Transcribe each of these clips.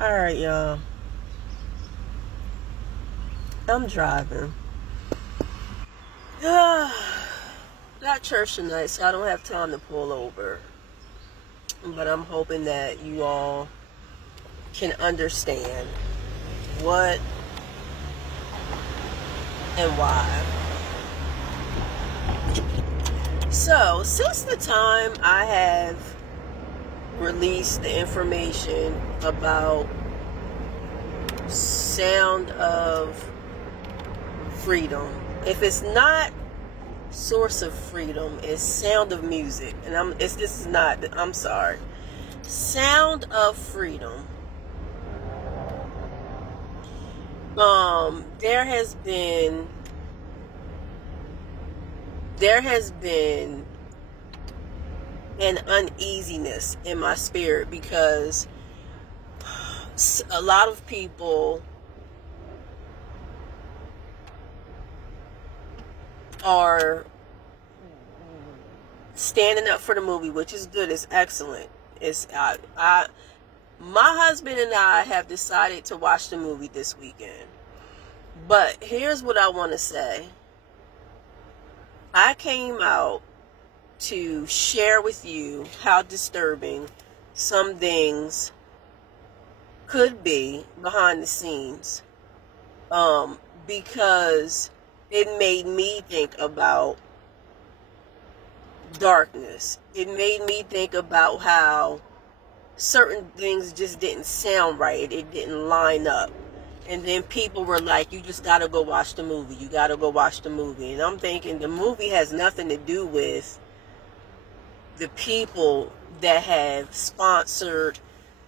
Alright, y'all. I'm driving. Got church tonight, so I don't have time to pull over. But I'm hoping that you all can understand what and why. So, since the time I have released the information about Sound of Freedom, if it's not Source of Freedom, it's Sound of Music, and I'm sorry, Sound of Freedom. There has been an uneasiness in my spirit because a lot of people are standing up for the movie, which is good. It's excellent. My husband and I have decided to watch the movie this weekend. But here's what I want to say. I came out to share with you how disturbing some things could be behind the scenes, because it made me think about darkness. It made me think about how certain things just didn't sound right. It didn't line up. And then people were like, you just gotta go watch the movie. You gotta go watch the movie. And I'm thinking the movie has nothing to do with the people that have sponsored,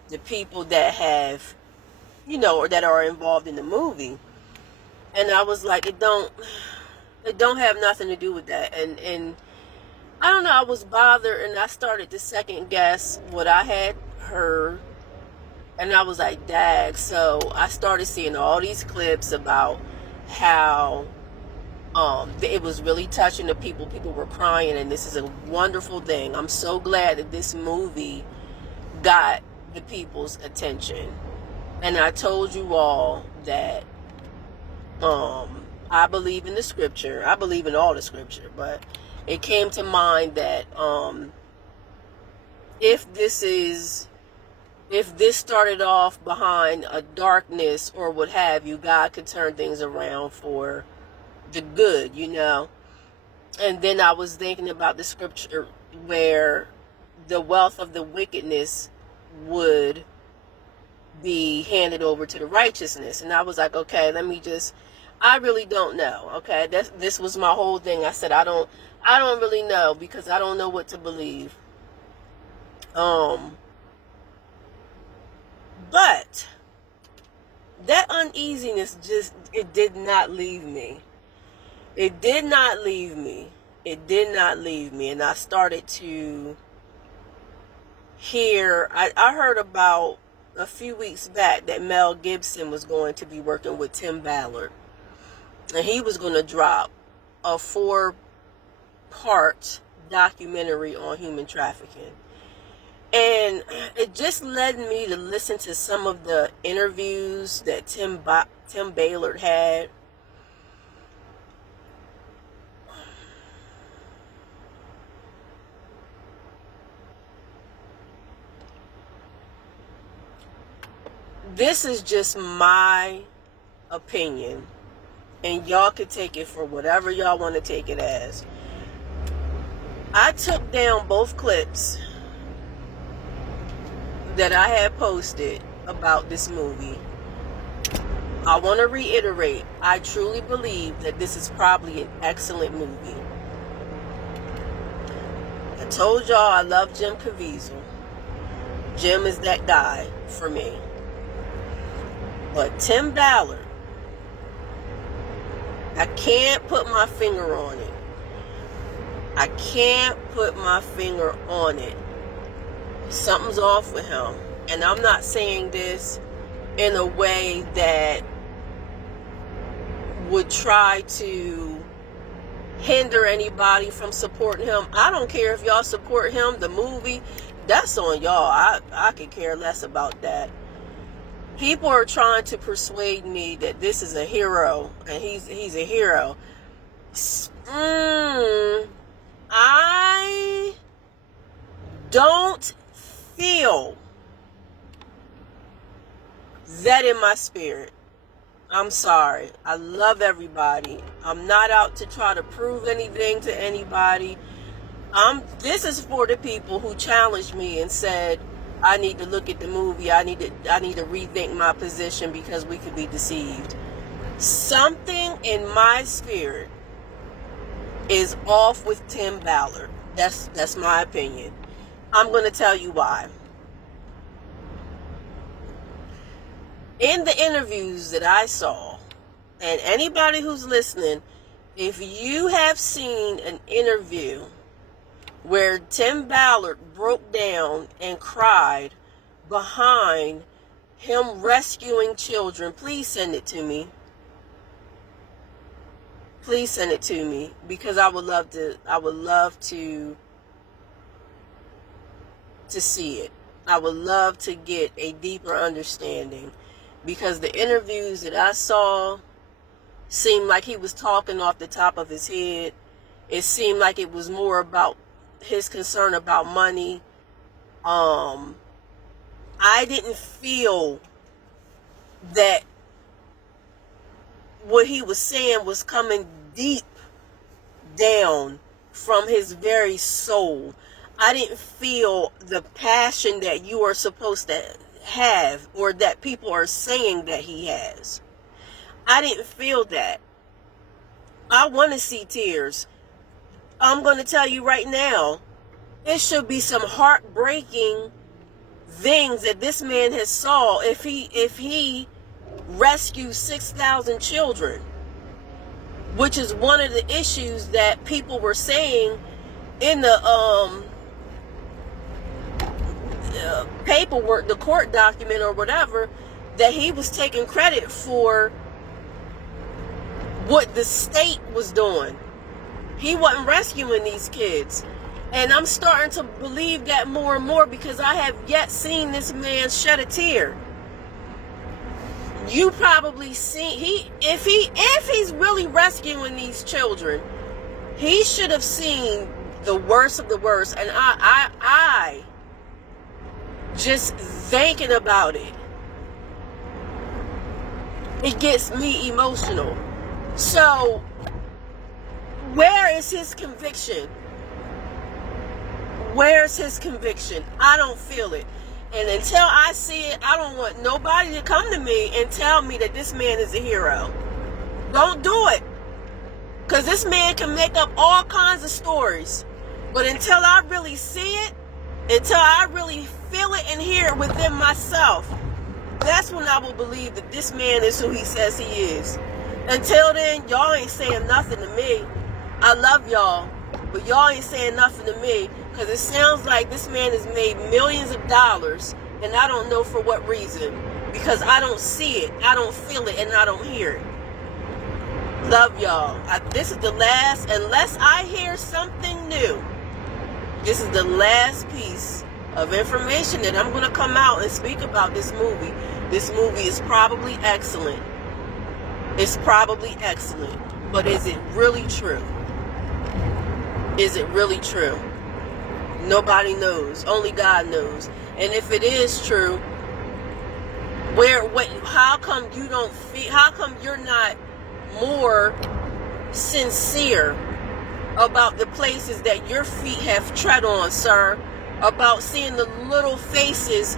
the people that have, or that are involved in the movie. And I was like, it don't have nothing to do with that. And I don't know, I was bothered, and I started to second guess what I had heard. And I was like, dag. So I started seeing all these clips about how it was really touching the people. People were crying, and this is a wonderful thing. I'm so glad that this movie got the people's attention. And I told you all that I believe in the scripture. I believe in all the scripture, but it came to mind that if this started off behind a darkness or what have you, God could turn things around for the good, And then I was thinking about the scripture where the wealth of the wickedness would be handed over to the righteousness. And I was like, okay, I really don't know. Okay, this was my whole thing. I said, I don't really know, because I don't know what to believe. But that uneasiness it did not leave me. It did not leave me. It did not leave me. And I started to hear, I heard about a few weeks back that Mel Gibson was going to be working with Tim Ballard. And he was going to drop a 4-part documentary on human trafficking. And it just led me to listen to some of the interviews that Tim Ballard had. This is just my opinion, and y'all can take it for whatever y'all want to take it as. I took down both clips that I had posted about this movie. I want to reiterate, I truly believe that this is probably an excellent movie. I told y'all I love Jim Caviezel. Jim is that guy for me. But Tim Ballard, I can't put my finger on it. I can't put my finger on it. Something's off with him. And I'm not saying this in a way that would try to hinder anybody from supporting him. I don't care if y'all support him, the movie, that's on y'all. I could care less about that. People are trying to persuade me that this is a hero and he's a hero. I don't feel that in my spirit. I'm sorry. I love everybody. I'm not out to try to prove anything to anybody. This is for the people who challenged me and said, I need to look at the movie. I need to rethink my position because we could be deceived. Something in my spirit is off with Tim Ballard. That's my opinion. I'm going to tell you why. In the interviews that I saw, and anybody who's listening, if you have seen an interview where Tim Ballard broke down and cried behind him rescuing children, please send it to me. Please send it to me, because I would love to see it. I would love to get a deeper understanding, because the interviews that I saw seemed like he was talking off the top of his head. It seemed like it was more about his concern about money. I didn't feel that what he was saying was coming deep down from his very soul. I didn't feel the passion that you are supposed to have, or that people are saying that he has. I didn't feel that. I want to see tears. I'm going to tell you right now, it should be some heartbreaking things that this man has saw if he rescues 6,000 children, which is one of the issues that people were saying in the paperwork, the court document or whatever, that he was taking credit for what the state was doing. He wasn't rescuing these kids. And I'm starting to believe that more and more, because I have yet seen this man shed a tear. You probably seen, if he's really rescuing these children, he should have seen the worst of the worst. And I just thinking about it, it gets me emotional. So where is his conviction? Where's his conviction? I don't feel it. And until I see it, I don't want nobody to come to me and tell me that this man is a hero. Don't do it. Because this man can make up all kinds of stories. But until I really see it, until I really feel it and hear it within myself, that's when I will believe that this man is who he says he is. Until then, y'all ain't saying nothing to me. I love y'all, but y'all ain't saying nothing to me, because it sounds like this man has made millions of dollars, and I don't know for what reason, because I don't see it, I don't feel it, and I don't hear it. Love y'all. This is the last, unless I hear something new, this is the last piece of information that I'm going to come out and speak about this movie. This movie is probably excellent. It's probably excellent. But is it really true? Is it really true? Nobody knows. Only God knows. And if it is true, how come you don't feel, how come you're not more sincere about the places that your feet have tread on, sir? About seeing the little faces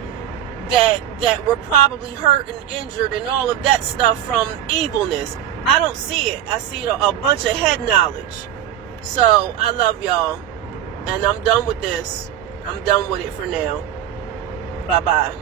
that were probably hurt and injured and all of that stuff from evilness. I don't see it. I see a bunch of head knowledge. So I love y'all, and I'm done with this. I'm done with it for now. Bye-bye.